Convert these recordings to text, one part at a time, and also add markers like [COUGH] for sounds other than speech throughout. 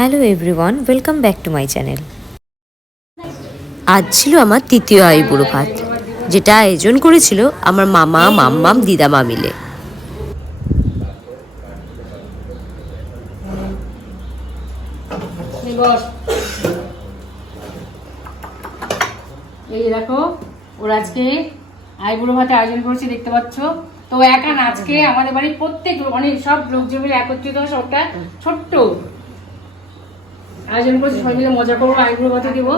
Hello everyone welcome back to my channel আজ ছিল আমার তৃতীয় আইবুড়ো ভাত যেটা আয়োজন করেছিল আমার মামা মাম্মাম দিদামা মিলে। এই বস। এই দেখো ওর আজকে আইবুড়ো ভাতে আয়োজন করেছে দেখতে পাচ্ছ? তো একা আজকে আমাদের বাড়ির প্রত্যেক অনেক সব লোকজন মিলে একত্রিত হয়ে সবটা ছোট্ট। আয়োজন করছি সবাই মিলে মজা করব কথা ভাতে দিব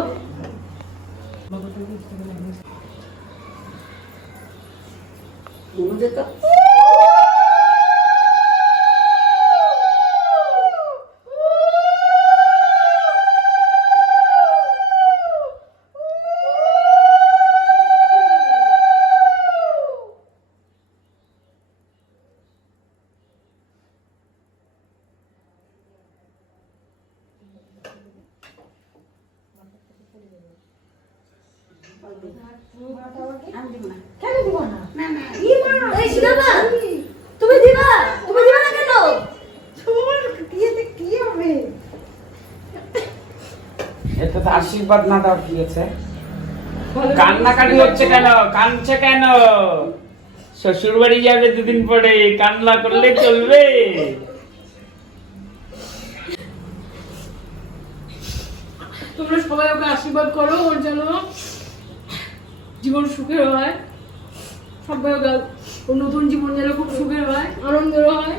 আশীর্বাদ না দেওয়ার কি আছে? কান্নাকাটি হচ্ছে কেন? কাঁদছে কেন? শ্বশুর বাড়ি যাবে দুদিন পরে, কান্না করলে চলবে। তোমরা সবাই ওকে আশীর্বাদ করো, ওর যেন জীবন সুখের হয়। সবাই নতুন জীবন যেন খুব সুখের হয় আনন্দের হয়।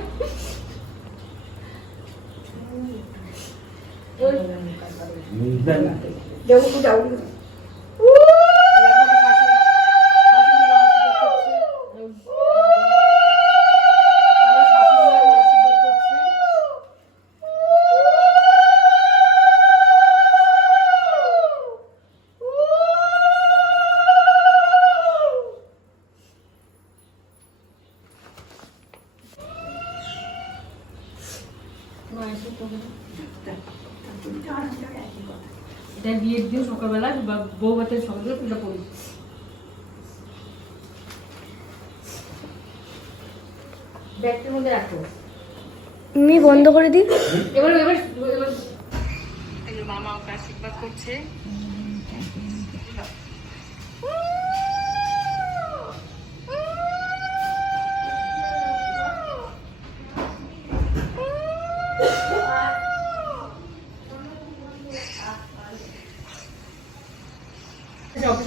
এটা বিয়ের দিন সকালবেলা বা বউ ভাতের সঙ্গে পূজা করি। ব্যাগটির মধ্যে রাখো। তুমি বন্ধ করে দিই। এবার এবার মামা ওকে আশীর্বাদ করছে।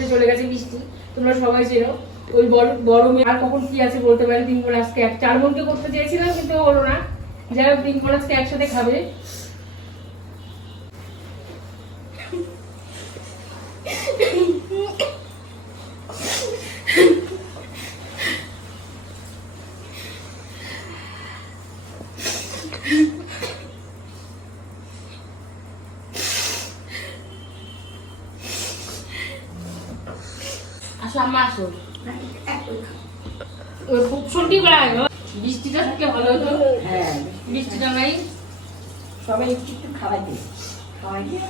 অফিসে চলে গেছে বৃষ্টি তোমরা সবাই চেনো। ওই বড় বড় মেয়ে আর কখন কি আছে বলতে পারে? তিন বোন আজকে এক চার বোনকে করতে চেয়েছিলাম, কিন্তু হলো না। যাই হোক তিন বোন আজকে একসাথে খাবে। খুব সন্টি করে বৃষ্টিটা থাকলে ভালো হতো। হ্যাঁ বৃষ্টিটা নাই। সবাই একটু একটু খাওয়াই দিই খাওয়াই দিয়ে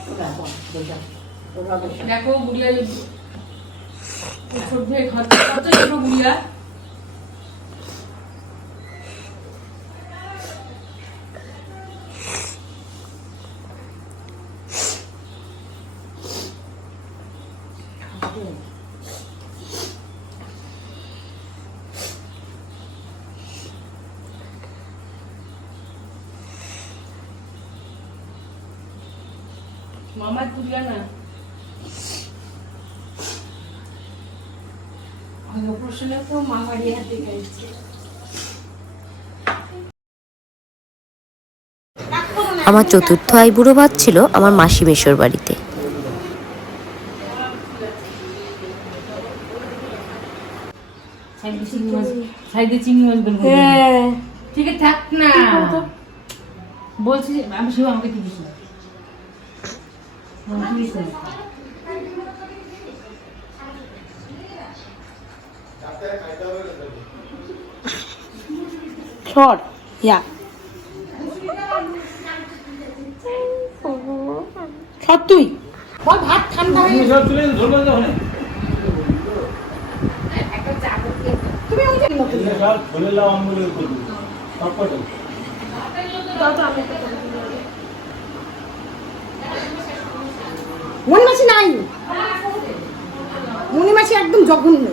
ওরা দেখো বুড়িয়া ছোট ভাই কত কত ছোট বুড়িয়া মামার বুড়িয়া না। অন্নপ্রাশনে তো মামারই হাতে গেছে আমার চতুর্থ আইবুড়ো ভাত ছিল আমার মাসি মেশোর বাড়িতে। করে ঠিক আছে থাক না। বলছি আমি সেও আমাকে দিবি না ছড় ইয়া সব তুই। বল ভাত ঠান্ডা হয়ে। তুমি ওই যে মতো মনিমাছি নাই। মনিমাছি একদম জঘন্য।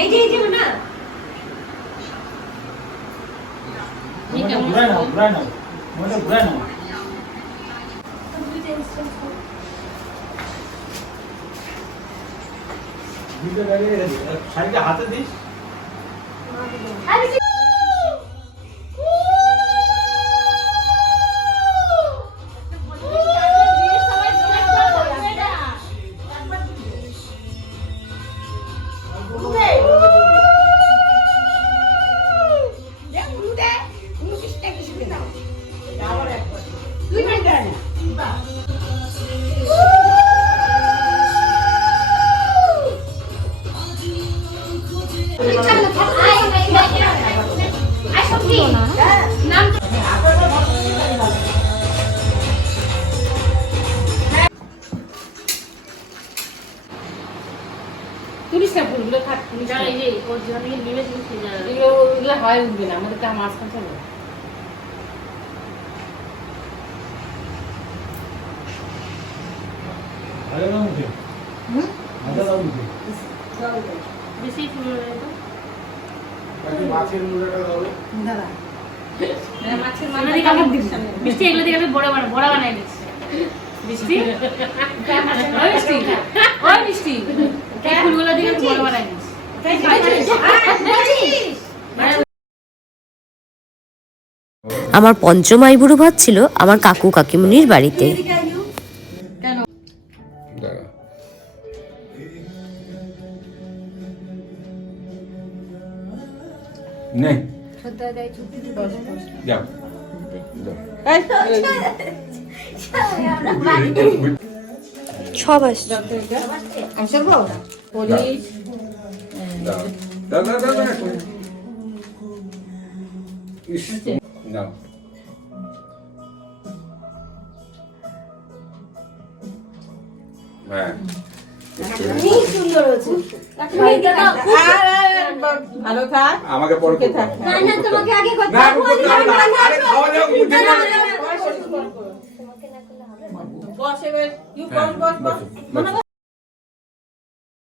এই যে এই যে না ঘুরায় নাও ঘুরায় তুলিস না। তুলিস না। এগুলো ওগুলো হয় উঠবে না আমাদের তো মাঝখান চলে আগে দাও মুখে আগে দাও মুখে মাছের মুড়াটা দাও মিষ্টি এগুলো দিয়ে আমি বড় বানা বড় বানাই দিচ্ছি। [LAUGHS] মিষ্টি? ওই মিষ্টি। ওই মিষ্টি। এই ফুলগুলো দিয়ে আমি বড় বানাই দিচ্ছি। আমার পঞ্চম আইবুড়ো ভাত ছিল আমার কাকু কাকিমুনির বাড়িতে। নেই যাও। সব আসছে। পুলিশ ইস দাও হ্যাঁ। খুব সুন্দর হয়েছে। ভালো থাক আমাকে পরে থাক। না না তোমাকে আগে হবে না। আরে খাওয়া দাওয়া মুখে না। বস এবার ইউ বস বস বসো, বসো।